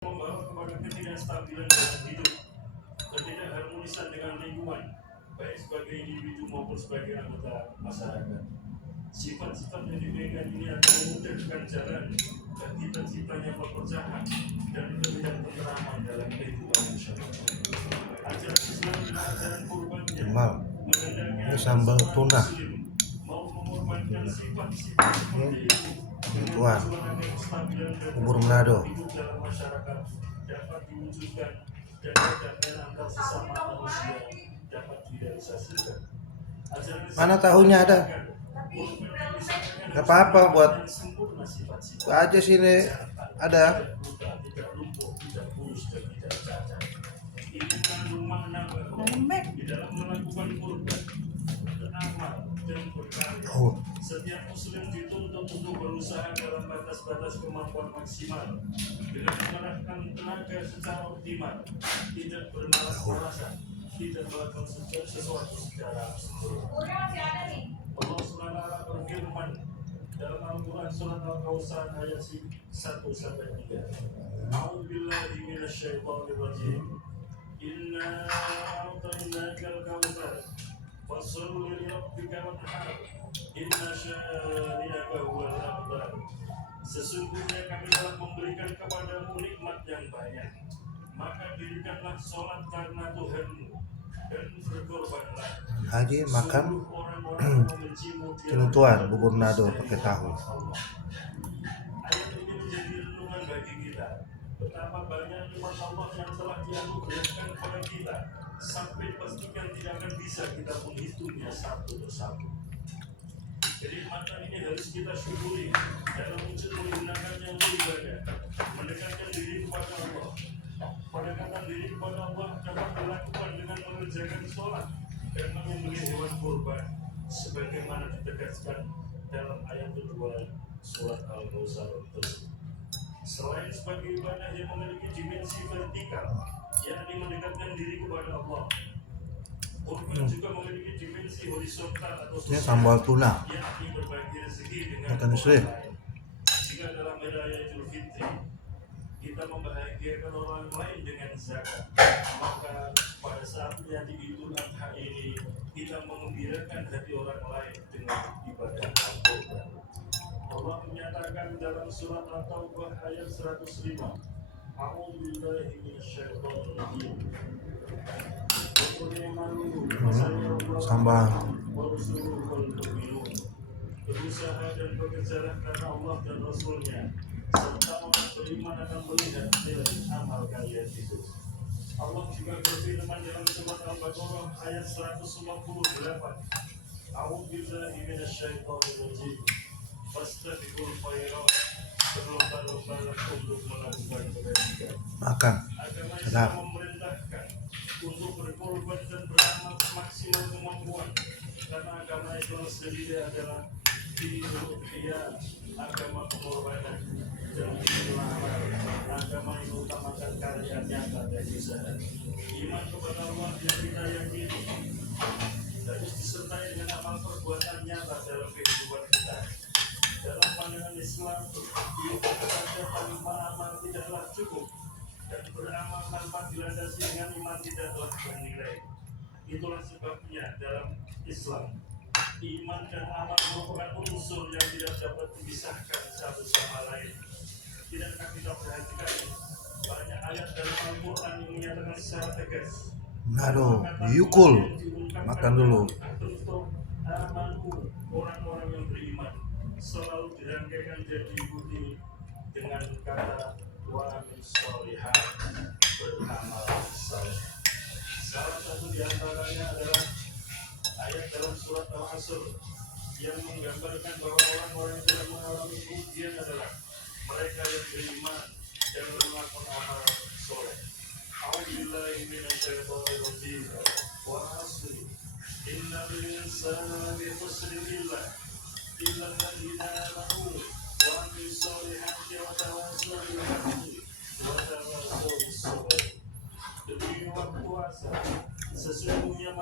membawa kepada ketidakstabilan dalam hidup, ketidakharmonisan dengan lingkungan, baik sebagai individu maupun sebagai anggota masyarakat. Sifat-sifat yang diberikan ini akan memudahkan jalan bagi terciptanya perpecahan dan ketidaktenteraman dalam kehidupan masyarakat. Ajaran Islam adalah ajaran kurban yang mengendaki ini sambal tuna mau mengorbankan sifat-sifat seperti itu tuan bubur Manado hidup dalam masyarakat dapat diwujudkan dan perdamaian antar sesama manusia dapat direalisasikan. mana tahunya ada nggak apa-apa buat aja sini ada Setiap muslim dituntut untuk berusaha dalam batas-batas kemampuan maksimal dengan mengerahkan tenaga secara optimal, tidak bermalas-malasan, tidak melakukan sesuatu secara sempurna. Allah SWT berfirman dalam Al-Quran surat Al-Kautsar ayat 1-3. A'udzubillahi minasyaitonirrajim. Inna a'tainakal kautsar fasholli lirabbika wanhar. Inna syani'aka huwal abtar. Sesungguhnya kami telah memberikan kepadamu nikmat yang banyak, maka dirikanlah sholat karena Tuhanmu dan berkorbanlah. Haji makan tuan bubur Manado pakai tahu. Ayat ini menjadi renungan bagi kita betapa banyak nikmat Allah yang telah dianugerahkan kepada kita sampai pastikan tidak akan bisa kita menghitungnya satu persatu. Jadi nikmatan ini harus kita syukuri dalam wujud menggunakannya untuk ibadah, mendekatkan diri kepada Allah. Pendekatan diri kepada Allah dapat dilakukan dengan mengerjakan sholat dan menyembelih hewan kurban, sebagaimana ditegaskan dalam ayat kedua surat Al-Kautsar tersebut. Selain sebagai ibadah yang memiliki dimensi vertikal, yakni mendekatkan diri kepada Allah, kurban juga memiliki dimensi horizontal atau ini sambal tuna yakni berbagi rezeki dengan makan istri. Jika dalam hari raya Idul Fitri kita membahagiakan orang lain dengan zakat, maka pada saat yang di Idul Adha ini kita mengembirakan hati orang lain dengan ibadah kurban. Allah menyatakan dalam surat At-Taubah ayat 105, A'udzubillahi minasyaitonir rajim. Sambal Berusaha dan bekerjalah karena Allah dan Rasulnya, serta orang beriman akan melihat nilai amal kalian itu. Allah juga berfirman dalam surat Al-Baqarah ayat 158, A'udzubillahi minasyaitonir rajim. Fastabiqul khairat, berlomba-lombalah untuk melakukan kebaikan. Makan Agama Islam memerintahkan untuk berkorban dan beramal semaksimal kemampuan, karena agama Islam sendiri adalah dinul ihya, agama pengorbanan, dan dinul amal, agama yang mengutamakan karya nyata dan usaha. Iman kepada Allah yang kita yakini harus disertai dengan amal perbuatan nyata dalam kehidupan kita. Dalam pandangan Islam, ibadah saja tanpa amal tidaklah cukup, dan beramal tanpa dilandasi dengan iman tidaklah bernilai. Itulah sebabnya dalam Islam, iman dan amal merupakan unsur yang tidak dapat dipisahkan satu sama lain. Tidakkah kita perhatikan banyak ayat dalam Al-Quran yang menyatakan secara tegas, Manado yukul makan dulu. Orang-orang yang beriman selalu dirangkaikan dan diikuti dengan kata wa amin sholihat, beramal saleh. Salah satu di antaranya adalah ayat dalam surat Al-Asr yang menggambarkan bahwa orang-orang yang tidak mengalami ujian adalah mereka yang beriman dan melakukan amal soleh. A'udzubillahi minasyaitonirrajim. Wa asri innal insana lafi khusrin illa alladziina aamanu wa 'amilus sholihati wa tawassaw bil haqqi wa tawassaw bis sabr. Demi waktu puasa, sesungguhnya